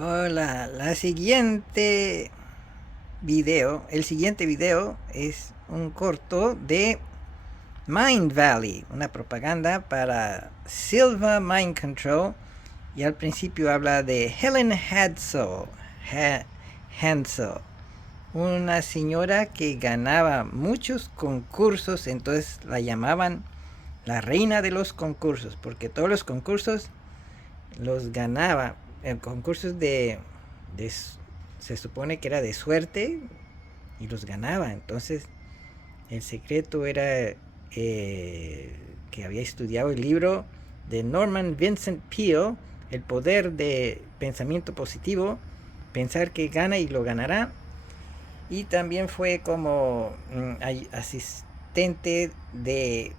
Hola, el siguiente video es un corto de Mind Valley, una propaganda para Silva Mind Control, y al principio habla de Helen Hansel, una señora que ganaba muchos concursos, entonces la llamaban la reina de los concursos, porque todos los concursos los ganaba. El concurso de se supone que era de suerte y los ganaba. Entonces el secreto era que había estudiado el libro de Norman Vincent Peale, El poder de pensamiento positivo, pensar que gana y lo ganará. Y también fue como asistente de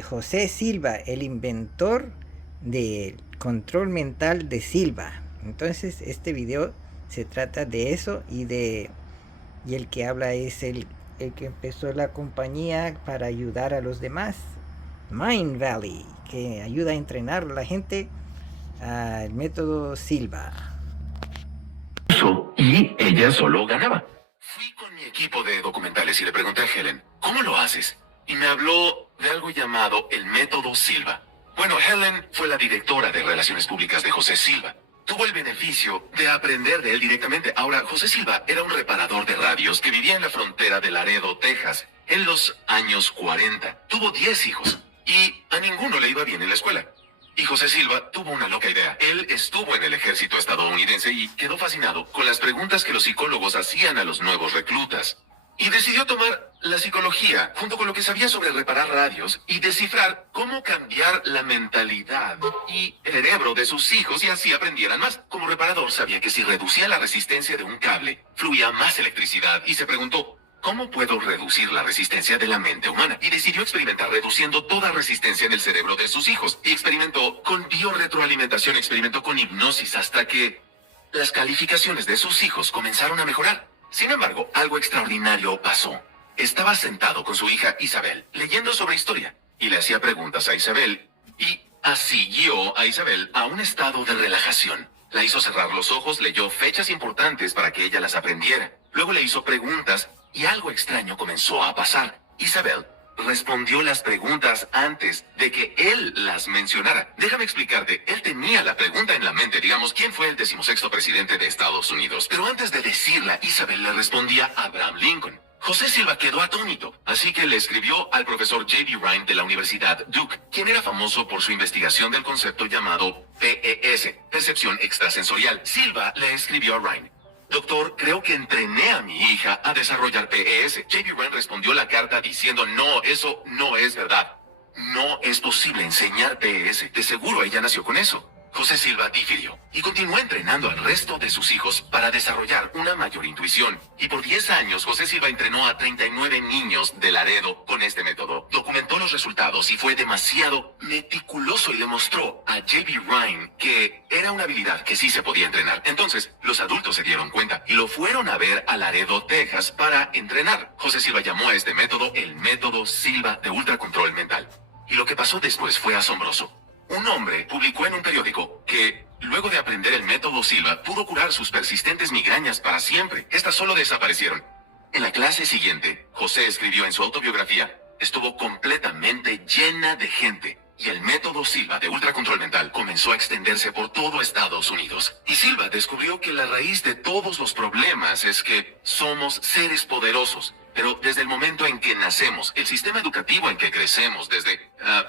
José Silva, el inventor del control mental de Silva. Entonces este video se trata de eso y el que habla es el que empezó la compañía para ayudar a los demás, Mind Valley, que ayuda a entrenar a la gente al método Silva. Y ella solo ganaba. Fui con mi equipo de documentales y le pregunté a Helen, ¿cómo lo haces? Y me habló de algo llamado el método Silva. Bueno, Helen fue la directora de Relaciones Públicas de José Silva. Tuvo el beneficio de aprender de él directamente. Ahora, José Silva era un reparador de radios que vivía en la frontera de Laredo, Texas, en los años 40. Tuvo 10 hijos y a ninguno le iba bien en la escuela. Y José Silva tuvo una loca idea. Él estuvo en el ejército estadounidense y quedó fascinado con las preguntas que los psicólogos hacían a los nuevos reclutas. Y decidió tomar la psicología junto con lo que sabía sobre reparar radios y descifrar cómo cambiar la mentalidad y el cerebro de sus hijos y así aprendieran más. Como reparador sabía que si reducía la resistencia de un cable, fluía más electricidad y se preguntó, ¿cómo puedo reducir la resistencia de la mente humana? Y decidió experimentar reduciendo toda resistencia en el cerebro de sus hijos. Y experimentó con biorretroalimentación, experimentó con hipnosis hasta que las calificaciones de sus hijos comenzaron a mejorar. Sin embargo, algo extraordinario pasó. Estaba sentado con su hija Isabel, leyendo sobre historia, y le hacía preguntas a Isabel, y así guió a Isabel a un estado de relajación. La hizo cerrar los ojos, leyó fechas importantes para que ella las aprendiera. Luego le hizo preguntas, y algo extraño comenzó a pasar. Isabel respondió las preguntas antes de que él las mencionara. Déjame explicarte, él tenía la pregunta en la mente, digamos, ¿quién fue el 16º presidente de Estados Unidos? Pero antes de decirla, Isabel le respondía a Abraham Lincoln. José Silva quedó atónito, así que le escribió al profesor J.B. Rhine de la Universidad Duke, quien era famoso por su investigación del concepto llamado PES, percepción extrasensorial. Silva le escribió a Rhine, doctor, creo que entrené a mi hija a desarrollar PES. J.B. Rhine respondió la carta diciendo, no, eso no es verdad. No es posible enseñar PES. De seguro ella nació con eso. José Silva difirió y continuó entrenando al resto de sus hijos para desarrollar una mayor intuición. Y por 10 años, José Silva entrenó a 39 niños de Laredo con este método. Documentó los resultados y fue demasiado meticuloso y le mostró a J.B. Rhine que era una habilidad que sí se podía entrenar. Entonces, los adultos se dieron cuenta y lo fueron a ver a Laredo, Texas, para entrenar. José Silva llamó a este método el método Silva de ultracontrol mental. Y lo que pasó después fue asombroso. Un hombre publicó en un periódico que, luego de aprender el método Silva, pudo curar sus persistentes migrañas para siempre. Estas solo desaparecieron. En la clase siguiente, José escribió en su autobiografía, estuvo completamente llena de gente. Y el método Silva de ultracontrol mental comenzó a extenderse por todo Estados Unidos. Y Silva descubrió que la raíz de todos los problemas es que somos seres poderosos. Pero desde el momento en que nacemos, el sistema educativo en que crecemos, desde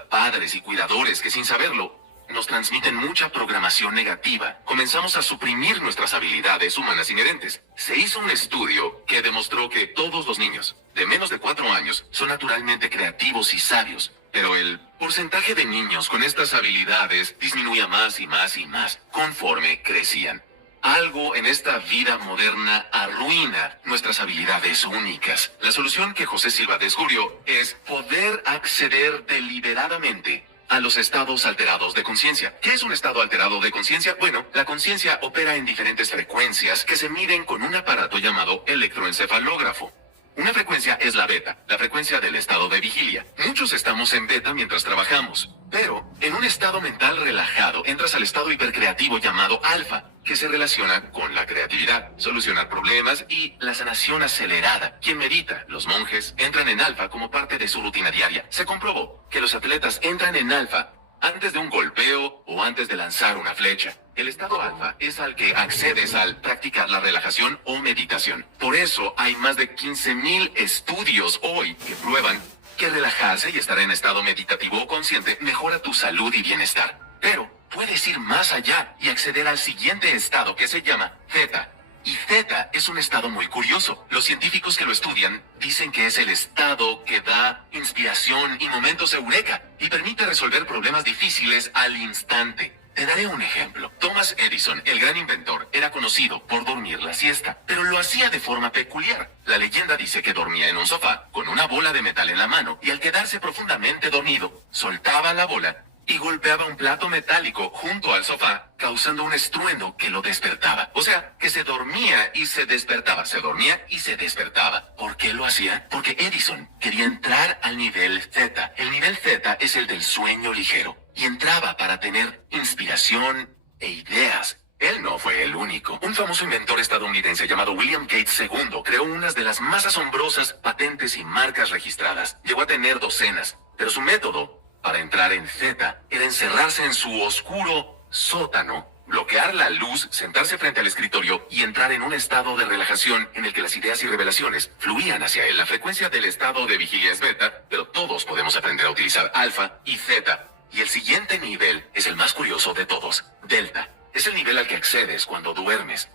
padres y cuidadores que sin saberlo, nos transmiten mucha programación negativa. Comenzamos a suprimir nuestras habilidades humanas inherentes. Se hizo un estudio que demostró que todos los niños de menos de 4 años son naturalmente creativos y sabios, pero el porcentaje de niños con estas habilidades disminuía más y más y más conforme crecían. Algo en esta vida moderna arruina nuestras habilidades únicas. La solución que José Silva descubrió es poder acceder deliberadamente a los estados alterados de conciencia. ¿Qué es un estado alterado de conciencia? Bueno, la conciencia opera en diferentes frecuencias que se miden con un aparato llamado electroencefalógrafo. Una frecuencia es la beta, la frecuencia del estado de vigilia. Muchos estamos en beta mientras trabajamos, pero en un estado mental relajado entras al estado hipercreativo llamado alfa, que se relaciona con la creatividad, solucionar problemas y la sanación acelerada. Quien medita, los monjes, entran en alfa como parte de su rutina diaria. Se comprobó que los atletas entran en alfa antes de un golpeo o antes de lanzar una flecha. El estado alfa es al que accedes al practicar la relajación o meditación. Por eso hay más de 15,000 estudios hoy que prueban que relajarse y estar en estado meditativo o consciente mejora tu salud y bienestar. Pero puedes ir más allá y acceder al siguiente estado que se llama Theta. Y Theta es un estado muy curioso. Los científicos que lo estudian dicen que es el estado que da inspiración y momentos eureka y permite resolver problemas difíciles al instante. Te daré un ejemplo. Thomas Edison, el gran inventor, era conocido por dormir la siesta, pero lo hacía de forma peculiar. La leyenda dice que dormía en un sofá con una bola de metal en la mano y al quedarse profundamente dormido, soltaba la bola y golpeaba un plato metálico junto al sofá, causando un estruendo que lo despertaba. O sea, que se dormía y se despertaba, se dormía y se despertaba. ¿Por qué lo hacía? Porque Edison quería entrar al nivel Theta. El nivel Theta es el del sueño ligero, y entraba para tener inspiración e ideas. Él no fue el único. Un famoso inventor estadounidense llamado William Gates II creó unas de las más asombrosas patentes y marcas registradas. Llegó a tener docenas, pero su método para entrar en Theta era encerrarse en su oscuro sótano, bloquear la luz, sentarse frente al escritorio y entrar en un estado de relajación en el que las ideas y revelaciones fluían hacia él. La frecuencia del estado de vigilia es beta, pero todos podemos aprender a utilizar alfa y theta. Y el siguiente nivel es el más curioso de todos, delta. Es el nivel al que accedes cuando duermes.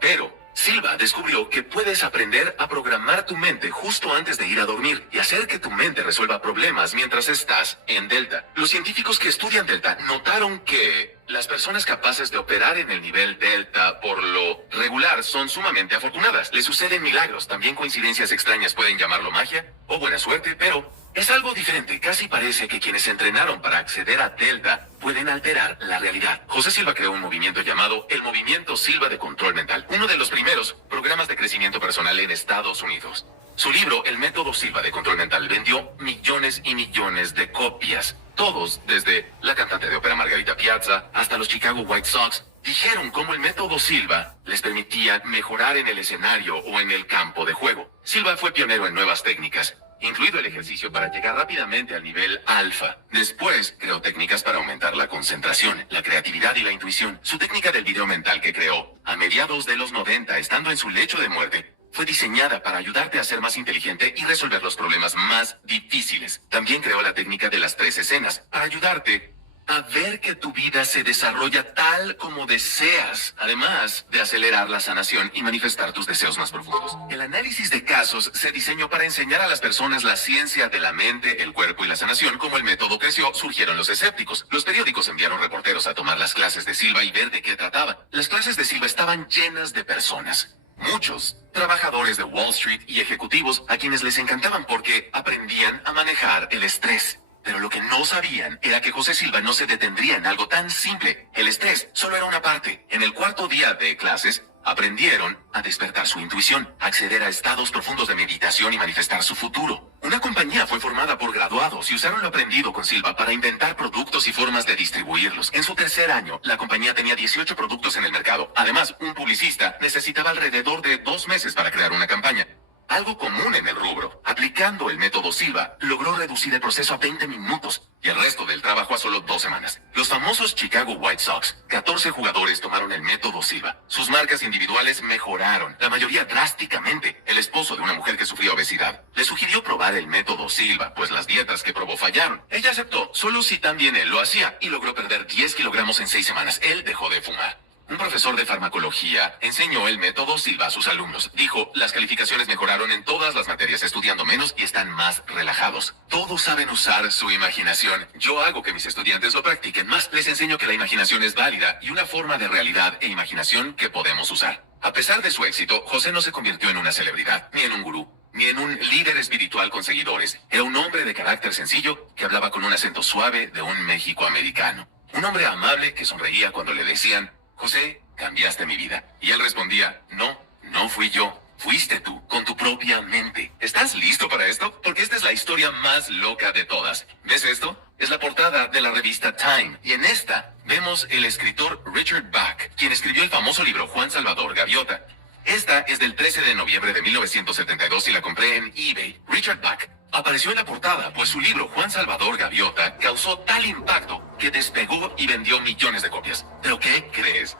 Pero Silva descubrió que puedes aprender a programar tu mente justo antes de ir a dormir y hacer que tu mente resuelva problemas mientras estás en delta. Los científicos que estudian delta notaron que las personas capaces de operar en el nivel delta por lo regular son sumamente afortunadas. Les suceden milagros, también coincidencias extrañas pueden llamarlo magia o buena suerte, pero es algo diferente. Casi parece que quienes entrenaron para acceder a delta pueden alterar la realidad. José Silva creó un movimiento llamado el Movimiento Silva de Control Mental, uno de los primeros programas de crecimiento personal en Estados Unidos. Su libro, El Método Silva de Control Mental, vendió millones y millones de copias. Todos, desde la cantante de ópera Margarita Piazza hasta los Chicago White Sox, dijeron cómo el método Silva les permitía mejorar en el escenario o en el campo de juego. Silva fue pionero en nuevas técnicas, incluido el ejercicio para llegar rápidamente al nivel alfa. Después, creó técnicas para aumentar la concentración, la creatividad y la intuición. Su técnica del video mental que creó a mediados de los 90, estando en su lecho de muerte, fue diseñada para ayudarte a ser más inteligente y resolver los problemas más difíciles. También creó la técnica de las 3 escenas, para ayudarte a ver que tu vida se desarrolla tal como deseas, además de acelerar la sanación y manifestar tus deseos más profundos. El análisis de casos se diseñó para enseñar a las personas la ciencia de la mente, el cuerpo y la sanación. Como el método creció, surgieron los escépticos. Los periódicos enviaron reporteros a tomar las clases de Silva y ver de qué trataban. Las clases de Silva estaban llenas de personas. Muchos trabajadores de Wall Street y ejecutivos a quienes les encantaban porque aprendían a manejar el estrés. Pero lo que no sabían era que José Silva no se detendría en algo tan simple. El estrés solo era una parte. En el cuarto día de clases, aprendieron a despertar su intuición, acceder a estados profundos de meditación y manifestar su futuro. Una compañía fue formada por graduados y usaron lo aprendido con Silva para inventar productos y formas de distribuirlos. En su tercer año, la compañía tenía 18 productos en el mercado. Además, un publicista necesitaba alrededor de 2 meses para crear una campaña. Algo común en el rubro. Aplicando el método Silva, logró reducir el proceso a 20 minutos y el resto del trabajo a solo 2 semanas. Los famosos Chicago White Sox, 14 jugadores tomaron el método Silva. Sus marcas individuales mejoraron, la mayoría drásticamente. El esposo de una mujer que sufría obesidad le sugirió probar el método Silva, pues las dietas que probó fallaron. Ella aceptó, solo si también él lo hacía, y logró perder 10 kilogramos en 6 semanas. Él dejó de fumar. Un profesor de farmacología enseñó el método Silva a sus alumnos. Dijo, las calificaciones mejoraron en todas las materias estudiando menos y están más relajados. Todos saben usar su imaginación. Yo hago que mis estudiantes lo practiquen más. Les enseño que la imaginación es válida y una forma de realidad e imaginación que podemos usar. A pesar de su éxito, José no se convirtió en una celebridad, ni en un gurú, ni en un líder espiritual con seguidores. Era un hombre de carácter sencillo que hablaba con un acento suave de un México-americano. Un hombre amable que sonreía cuando le decían, José, cambiaste mi vida. Y él respondía, no, no fui yo. Fuiste tú, con tu propia mente. ¿Estás listo para esto? Porque esta es la historia más loca de todas. ¿Ves esto? Es la portada de la revista Time. Y en esta vemos el escritor Richard Bach, quien escribió el famoso libro Juan Salvador Gaviota. Esta es del 13 de noviembre de 1972 y la compré en eBay. Richard Bach apareció en la portada, pues su libro Juan Salvador Gaviota causó tal impacto que despegó y vendió millones de copias. ¿Pero qué crees?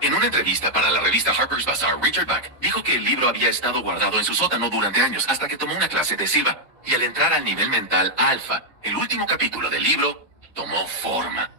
En una entrevista para la revista Harper's Bazaar, Richard Bach dijo que el libro había estado guardado en su sótano durante años hasta que tomó una clase de Silva. Y al entrar al nivel mental alfa, el último capítulo del libro tomó forma.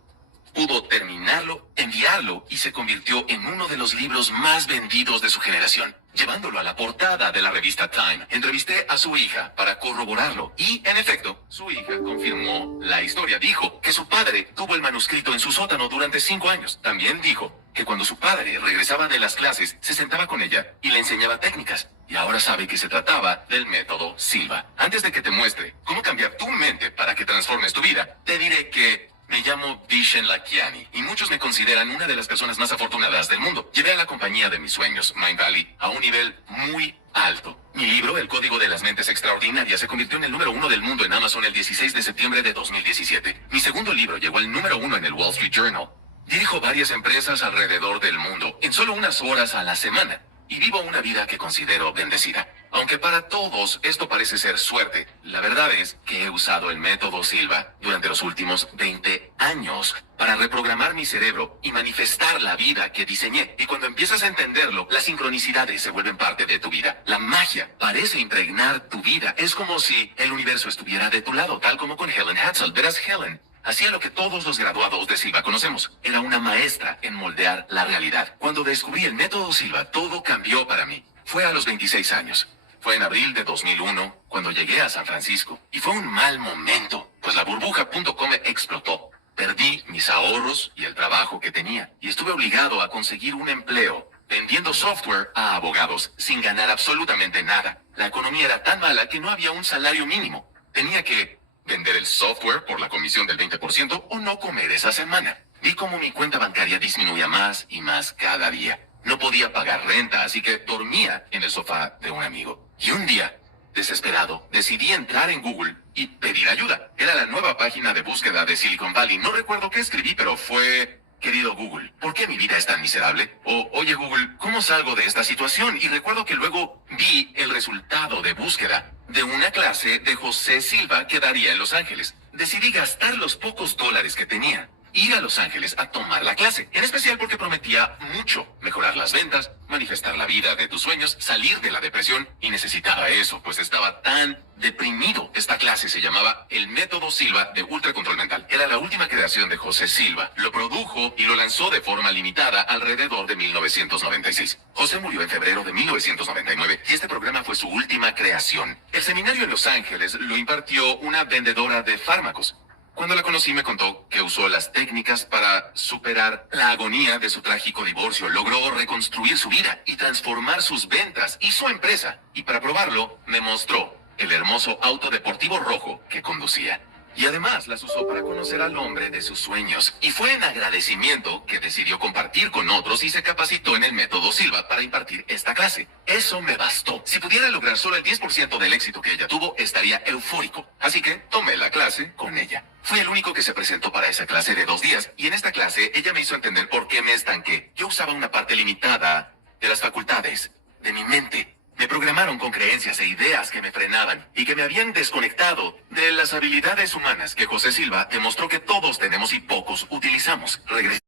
Pudo terminarlo, enviarlo y se convirtió en uno de los libros más vendidos de su generación. Llevándolo a la portada de la revista Time, entrevisté a su hija para corroborarlo y, en efecto, su hija confirmó la historia. Dijo que su padre tuvo el manuscrito en su sótano durante 5 años. También dijo que cuando su padre regresaba de las clases, se sentaba con ella y le enseñaba técnicas. Y ahora sabe que se trataba del método Silva. Antes de que te muestre cómo cambiar tu mente para que transformes tu vida, te diré que me llamo Vishen Lakhiani y muchos me consideran una de las personas más afortunadas del mundo. Llevé a la compañía de mis sueños, Mindvalley, a un nivel muy alto. Mi libro, El Código de las Mentes Extraordinarias, se convirtió en el número 1 del mundo en Amazon el 16 de septiembre de 2017. Mi segundo libro llegó al número 1 en el Wall Street Journal. Dirijo varias empresas alrededor del mundo en solo unas horas a la semana y vivo una vida que considero bendecida. Aunque para todos esto parece ser suerte, la verdad es que he usado el método Silva durante los últimos 20 años para reprogramar mi cerebro y manifestar la vida que diseñé. Y cuando empiezas a entenderlo, las sincronicidades se vuelven parte de tu vida. La magia parece impregnar tu vida. Es como si el universo estuviera de tu lado, tal como con Helen Hatzel. Verás, Helen hacía lo que todos los graduados de Silva conocemos. Era una maestra en moldear la realidad. Cuando descubrí el método Silva, todo cambió para mí. Fue a los 26 años. Fue en abril de 2001 cuando llegué a San Francisco. Y fue un mal momento, pues la burbuja.com explotó. Perdí mis ahorros y el trabajo que tenía. Y estuve obligado a conseguir un empleo vendiendo software a abogados sin ganar absolutamente nada. La economía era tan mala que no había un salario mínimo. Tenía que vender el software por la comisión del 20% o no comer esa semana. Vi cómo mi cuenta bancaria disminuía más y más cada día. No podía pagar renta, así que dormía en el sofá de un amigo. Y un día, desesperado, decidí entrar en Google y pedir ayuda. Era la nueva página de búsqueda de Silicon Valley. No recuerdo qué escribí, pero fue: querido Google, ¿por qué mi vida es tan miserable? O, oye Google, ¿cómo salgo de esta situación? Y recuerdo que luego vi el resultado de búsqueda de una clase de José Silva que daría en Los Ángeles. Decidí gastar los pocos dólares que tenía, ir a Los Ángeles a tomar la clase, en especial porque prometía mucho: mejorar las ventas, manifestar la vida de tus sueños, salir de la depresión, y necesitaba eso, pues estaba tan deprimido. Esta clase se llamaba El Método Silva de Ultra Control Mental. Era la última creación de José Silva. Lo produjo y lo lanzó de forma limitada alrededor de 1996. José murió en febrero de 1999 y este programa fue su última creación. El seminario en Los Ángeles lo impartió una vendedora de fármacos. Cuando la conocí me contó que usó las técnicas para superar la agonía de su trágico divorcio. Logró reconstruir su vida y transformar sus ventas y su empresa. Y para probarlo, me mostró el hermoso auto deportivo rojo que conducía. Y además las usó para conocer al hombre de sus sueños. Y fue en agradecimiento que decidió compartir con otros y se capacitó en el método Silva para impartir esta clase. Eso me bastó. Si pudiera lograr solo el 10% del éxito que ella tuvo, estaría eufórico. Así que tomé la clase con ella. Fui el único que se presentó para esa clase de 2 días. Y en esta clase ella me hizo entender por qué me estanqué. Yo usaba una parte limitada de las facultades de mi mente. Me programaron con creencias e ideas que me frenaban y que me habían desconectado de las habilidades humanas que José Silva demostró que todos tenemos y pocos utilizamos. Regresé